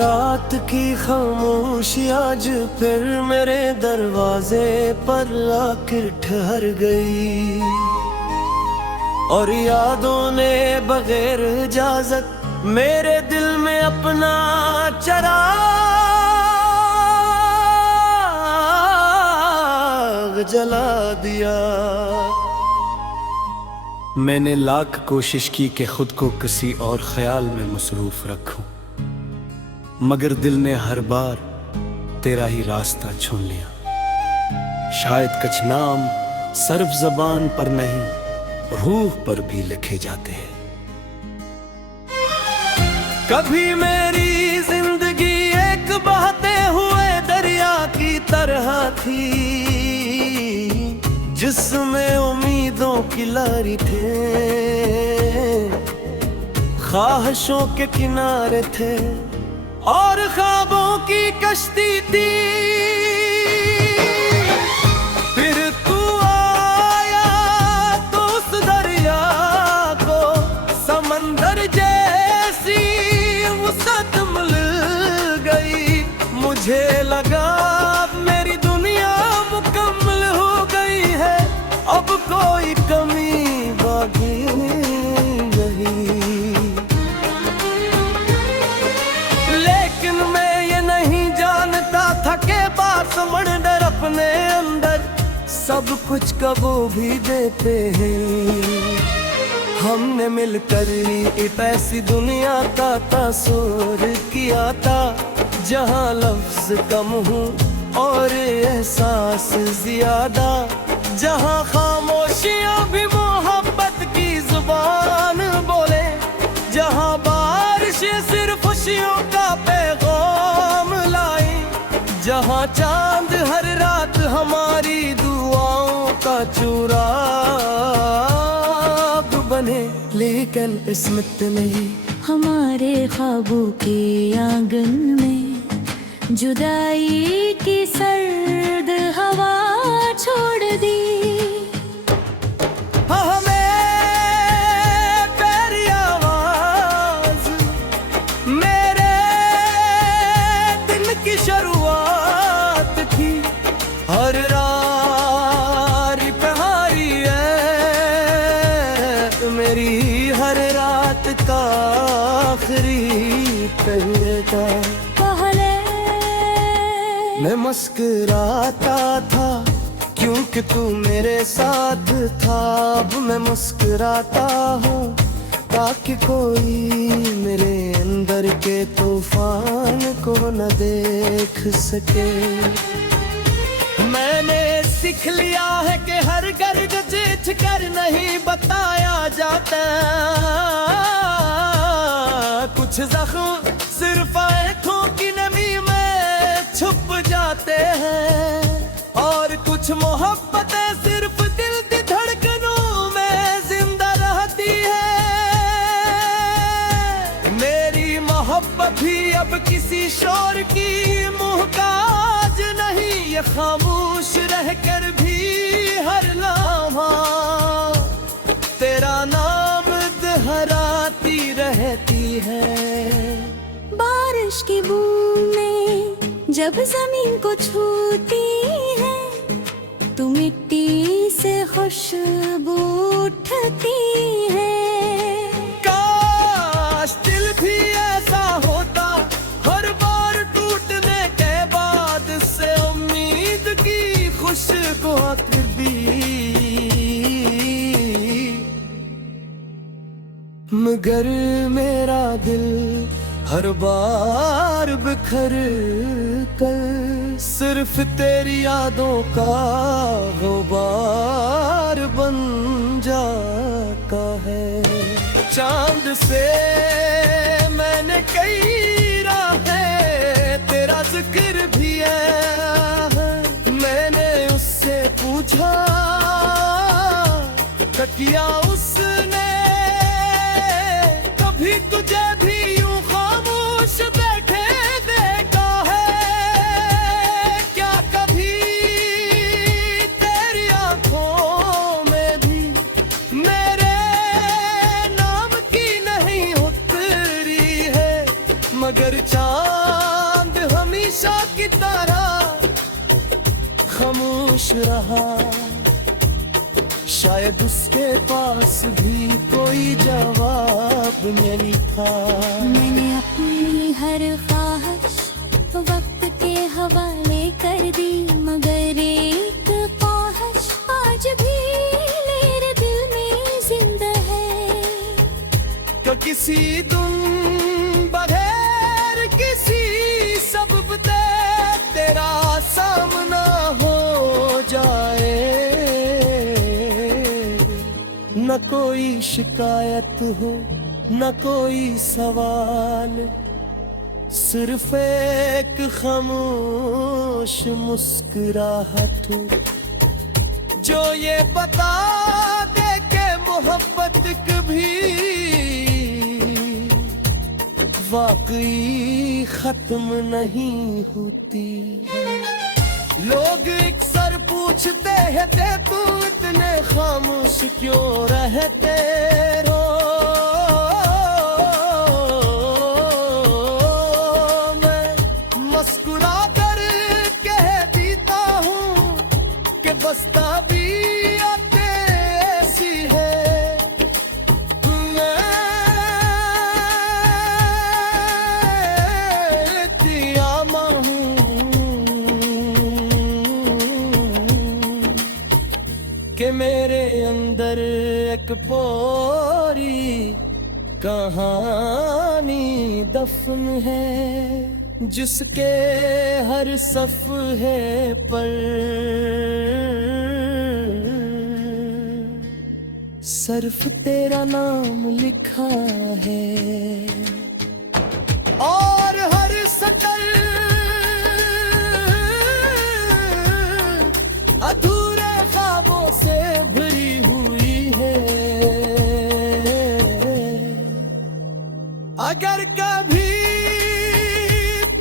रात की खामोशी आज फिर मेरे दरवाजे पर आकर ठहर गई, और यादों ने बगैर इजाजत मेरे दिल में अपना चिराग जला दिया। मैंने लाख कोशिश की कि खुद को किसी और ख्याल में मसरूफ रखूं, मगर दिल ने हर बार तेरा ही रास्ता चुन लिया। शायद कुछ नाम सिर्फ ज़बान पर नहीं, रूह पर भी लिखे जाते हैं। कभी मेरी जिंदगी एक बहते हुए दरिया की तरह थी, जिसमें उम्मीदों की लहरें थे, ख्वाहिशों के किनारे थे और ख्वाबों की कश्ती थी। फिर तू आया तो उस दरिया को समंदर जैसी वसअत मिल गई। मुझे लगा मेरी दुनिया मुकम्मल हो गई है, अब कोई कमी बाकी नहीं। लेकिन मैं ये नहीं जानता था कि समंदर अपने अंदर सब कुछ कबो भी देते हैं। हमने मिलकर ही एक ऐसी दुनिया का तस्वीर किया था, जहाँ लफ्ज कम हूँ और एहसास ज्यादा, जहाँ खामोशियाँ भी मोहब्बत की जुबान बोले, जहाँ बारिशें सिर्फ खुशियों का पैगाम लाई, जहाँ चांद हर रात हमारी दुआओं का चुराग बने। लेकिन किस्मत नहीं हमारे ख्वाबों के आंगन में जुदाई की सर्द हवा छोड़ दी। शुरुआत थी हर रात पहाड़ी है मेरी, हर रात का आखिरी पहले मैं मुस्कुराता था क्योंकि तू मेरे साथ था। अब मैं मुस्कुराता हूँ ताकि कोई मेरे अंदर के तूफान को न देख सके। मैंने सीख लिया है कि हर गर्द जीत कर नहीं बताया जाता, कुछ जख्म सिर्फ आँखों की नमी में छुप जाते हैं, और कुछ मोहब्बतें सिर्फ दिल की धड़कनों में जिंदा रहती है। मेरी मोहब्बत भी अब किसी शोर की मुहताज नहीं, ये खामोश रहकर भी हर लम्हा तेरा नाम दोहराती रहती है। बारिश की बूंदें जब जमीन को छूती है, तो मिट्टी से खुशबू उठती है। काश दिल भी ऐसा होता, हर बार टूटने के बाद से उम्मीद की खुशबू आती, मगर मेरा दिल हर बार बिखर कर सिर्फ तेरी यादों का गुबार बन जाता है। चांद से मैंने कई राहें तेरा जिक्र भी है, मैंने उससे पूछा तकिया उसने कभी तुझे भी यूं खामोश बैठे देखा है क्या? कभी तेरी आंखों में भी मेरे नाम की नहीं उतरी है, मगर चाँद शायद उसके पास भी कोई जवाब नहीं था। मैंने अपनी हर ख्वाहिश वक्त के हवाले कर दी, मगर एक ख्वाहिश आज भी मेरे दिल में जिंदा है। तो किसी दिन बगैर किसी सबब दे तेरा सामना हो जाए, न कोई शिकायत हो न कोई सवाल, सिर्फ एक खामोश मुस्कुराहट जो ये बता दे के मोहब्बत कभी वाकई खत्म नहीं होती। लोग अक्सर पूछते हैं ते तू इतने खामोश क्यों रहते रो, मैं मुस्कुरा कर कह देता हूँ कि बस्ता भी आते ऐसी है। कि मेरे अंदर एक पूरी कहानी दफन है, जिसके हर सफ़हे पर सिर्फ तेरा नाम लिखा है, और हर सतर अधूरे ख्वाबों से भरी हुई है। अगर कभी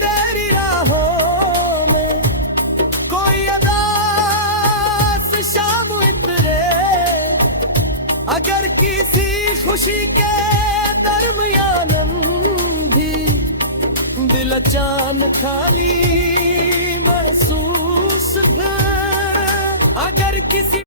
तेरी राहों में कोई अदास शाम उतरे, अगर किसी खुशी के दरमियान भी दिल अचानक खाली महसूस है, अगर किसी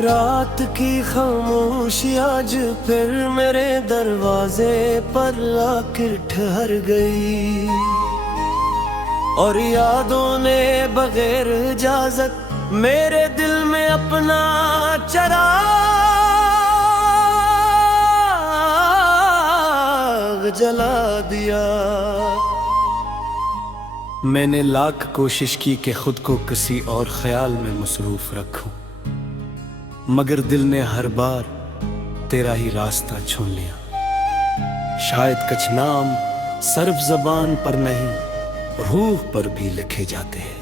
रात की खामोशी आज फिर मेरे दरवाजे पर आकर ठहर गई, और यादों ने बगैर इजाजत मेरे दिल में अपना चिराग जला दिया। मैंने लाख कोशिश की कि खुद को किसी और ख्याल में मसरूफ रखूं, मगर दिल ने हर बार तेरा ही रास्ता चुन लिया। शायद कुछ नाम सिर्फ ज़बान पर नहीं रूह पर भी लिखे जाते हैं।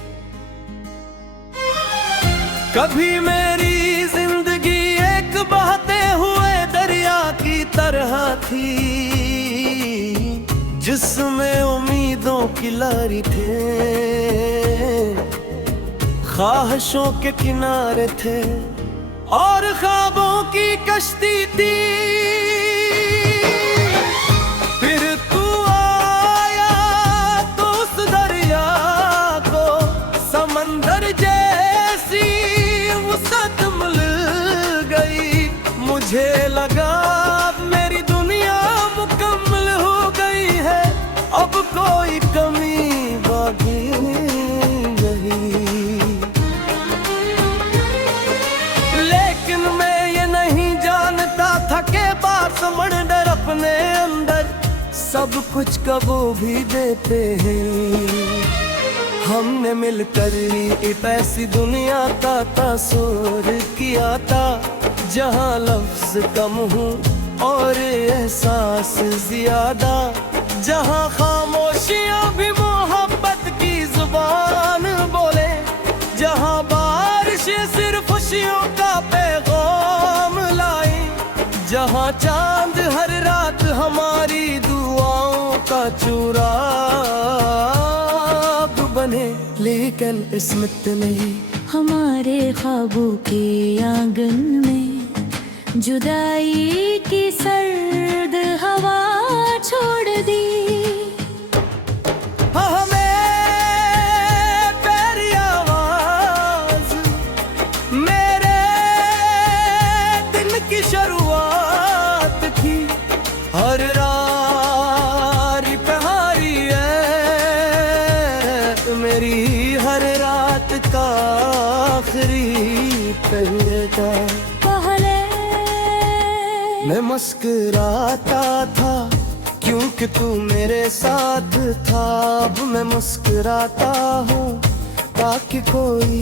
कभी मेरी जिंदगी एक बहते हुए दरिया की तरह थी, जिसमें उम्मीदों की लहरें थे, ख्वाहिशों के किनारे थे और ख्वाबों की कश्ती थी। फिर तू आया तो उस दरिया को समंदर जैसी वसत मिल गई। मुझे लगा मेरी दुनिया मुकम्मल हो गई है, अब कोई कमी बाकी नहीं। समंदर अपने अंदर सब कुछ कबो भी देते हैं। हमने मिलकर ही एक ऐसी दुनिया का तस्वीर किया था, जहां लफ्ज कम हूँ और एहसास ज्यादा, जहां खामोशियां भी मोहब्बत की जुबान बोले, जहां बारिशें सिर्फ खुशियों का पैगाम लाई, जहां चांद हर रात हमारी दुआओं का चुरा लेकिन किस्मत नहीं। हमारे ख्वाबों के आंगन में जुदाई की सर्द हवा छोड़ दी। हमें प्यारी आवाज मेरे दिन की शुरुआत थी। हर रात पहाड़ी है मेरी, हर रात का आखिरी पहरेदार। पहले मैं मुस्कुराता था क्योंकि तू मेरे साथ था। अब मैं मुस्कुराता हूँ ताकि कोई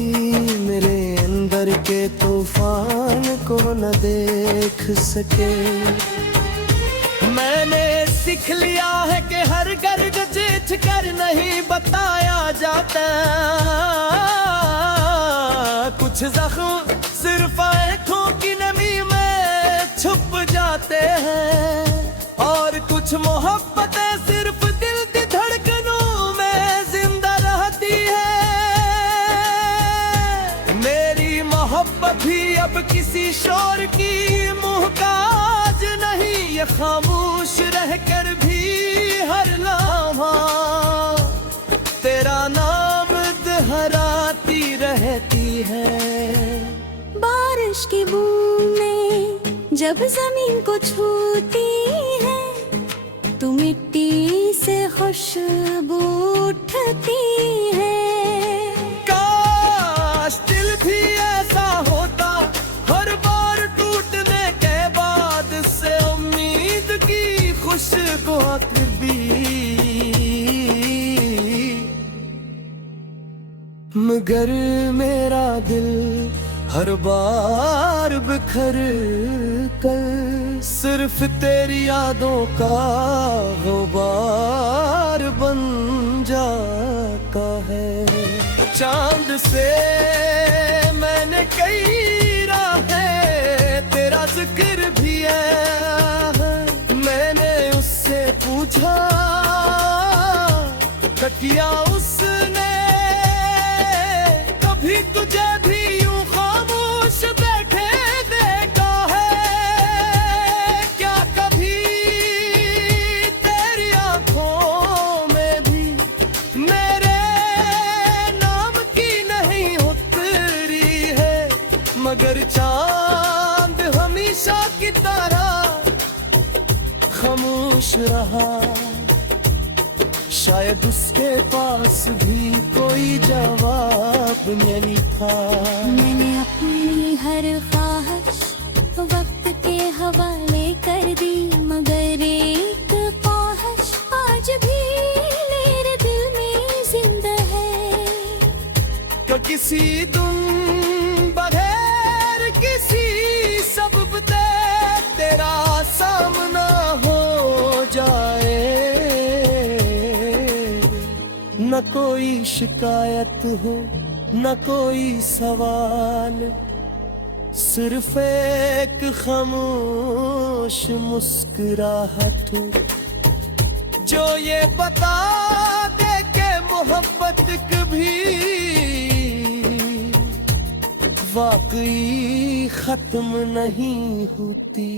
मेरे अंदर के तूफान को न देख सके। मैंने सीख लिया है कि हर गर्ज चिढ़ कर नहीं बताया जाता। कुछ जख्म सिर्फ आंखों की नमी में छुप जाते हैं, और कुछ मोहब्बतें सिर्फ दिल की धड़कनों में जिंदा रहती है। मेरी मोहब्बत भी अब किसी शोर की मुहताज नहीं। ये खामोश रहकर भी हर लम्हा तेरा नाम दोहराती रहती है। बारिश की बूंदें जब जमीन को छूती है तो मिट्टी से खुशबू उठती है। काश दिल भी ऐसा होता, हर बार टूटने के बाद से उम्मीद की खुशबू भी। मगर मेरा दिल हर बार बिखर कर सिर्फ तेरी यादों का गुबार बन जाता है। चांद से मैंने कई राहें तेरा जिक्र भी है। मैंने उससे पूछा तकिया उसने कभी तुझे भी यूं खामोश बैठे देखा है क्या? कभी तेरी आंखों में भी मेरे नाम की नहीं उतरी है। मगर चांद हमेशा की तरह खामोश रहा। शायद उसके पास भी कोई जवाब नहीं था। मैंने अपनी हर ख्वाहिश वक्त के हवाले कर दी, मगर एक ख्वाहिश आज भी मेरे दिल में जिंदा है। कि किसी तुम बगैर किसी सबब दे तेरा सामना हो जाए। न कोई शिकायत हो न कोई सवाल, सिर्फ एक खामोश मुस्कुराहट जो ये बता दे के मोहब्बत कभी वाकई खत्म नहीं होती।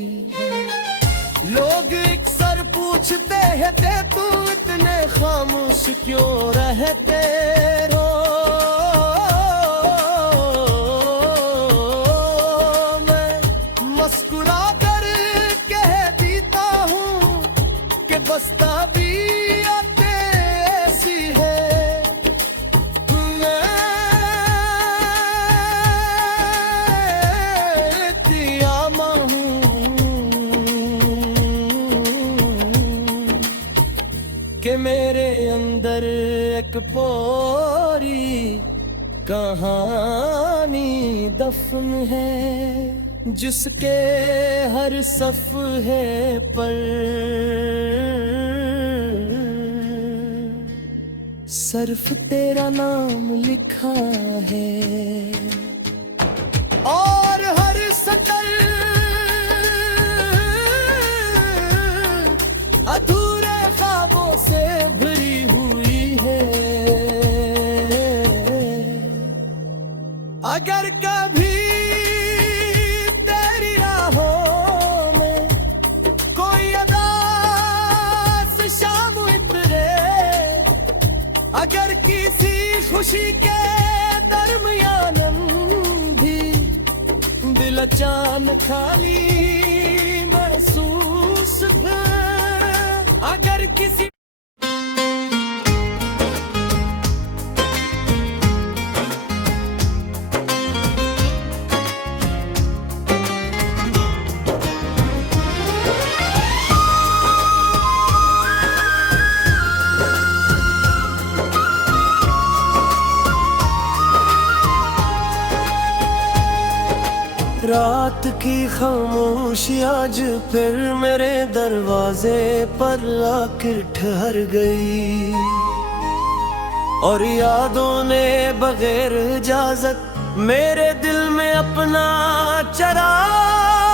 लोग अक्सर पूछते हैं ते तू इतने खामोश क्यों रहते हो। मैं मुस्कुरा कर कह देता हूँ कि बस तबीयत ऐसी है। कि मेरे अंदर एक पूरी कहानी दफन है, जिसके हर सफ़हे पर सिर्फ तेरा नाम लिखा है। और हर सतर अधूरे ख्वाबों से भरी हुई है। अगर कभी तेरी राहों में कोई अदास शाम उतरे, अगर किसी खुशी के दरमियान भी दिल अचानक खाली महसूस है, अगर किसी रात की खामोशी आज फिर मेरे दरवाजे पर आकर ठहर गई, और यादों ने बगैर इजाजत मेरे दिल में अपना चराग